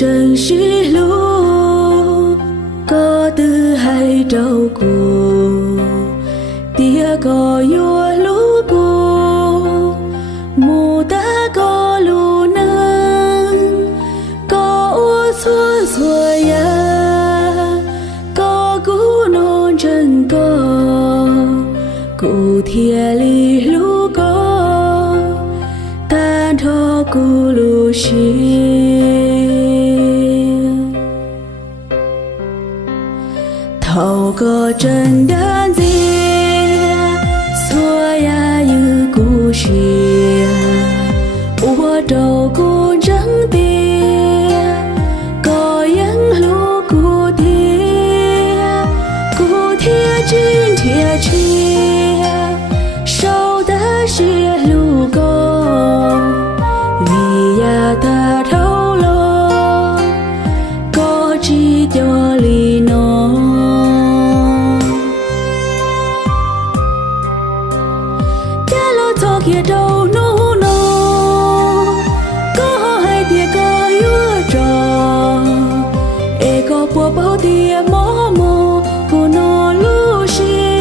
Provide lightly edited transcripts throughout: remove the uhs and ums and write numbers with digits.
真是路，có từ hai đầu cô, tia có yo lú cô, mù ta có lú nâng, có u xua xua ya, có cú non chân có, cụ thia li lú có, ta thọ cụ lú shi. Thầu có chân đơn gì xua ya như cú xìa ua đầu cú trắng tia có những lũ cú thia trên thia chia sâu ta xìa lũ vì ya ta thấu lo có chỉ cho li nó kia đâu nô nô có hai tia có yua trò e có bùa bao tia mò mò cô nó lu xia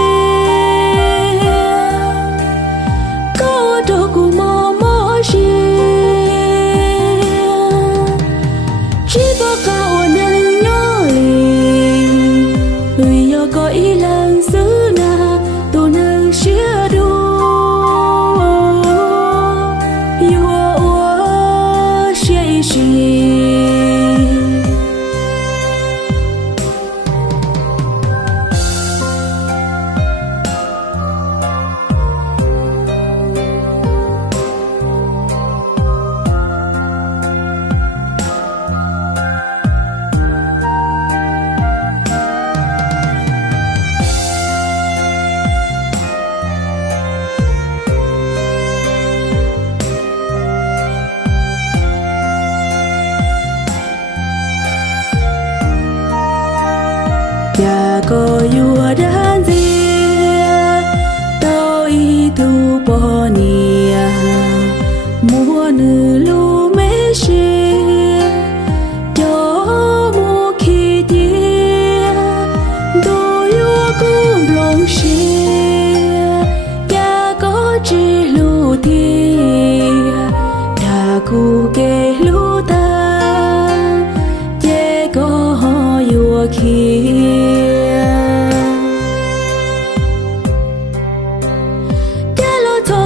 có đâu cô mò mò xia chỉ có cao nâng nhỏ lì người yo có ý lần xứ na tu nâng xia đu ya có yua đơn gì tôi tu bỏ nia mua nữ lu mê xì cho mua khi tia tôi yua cũng lòng xì ya có chỉ lu tia đã cu kê lu ta chê có yua khi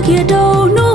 kia đâu nô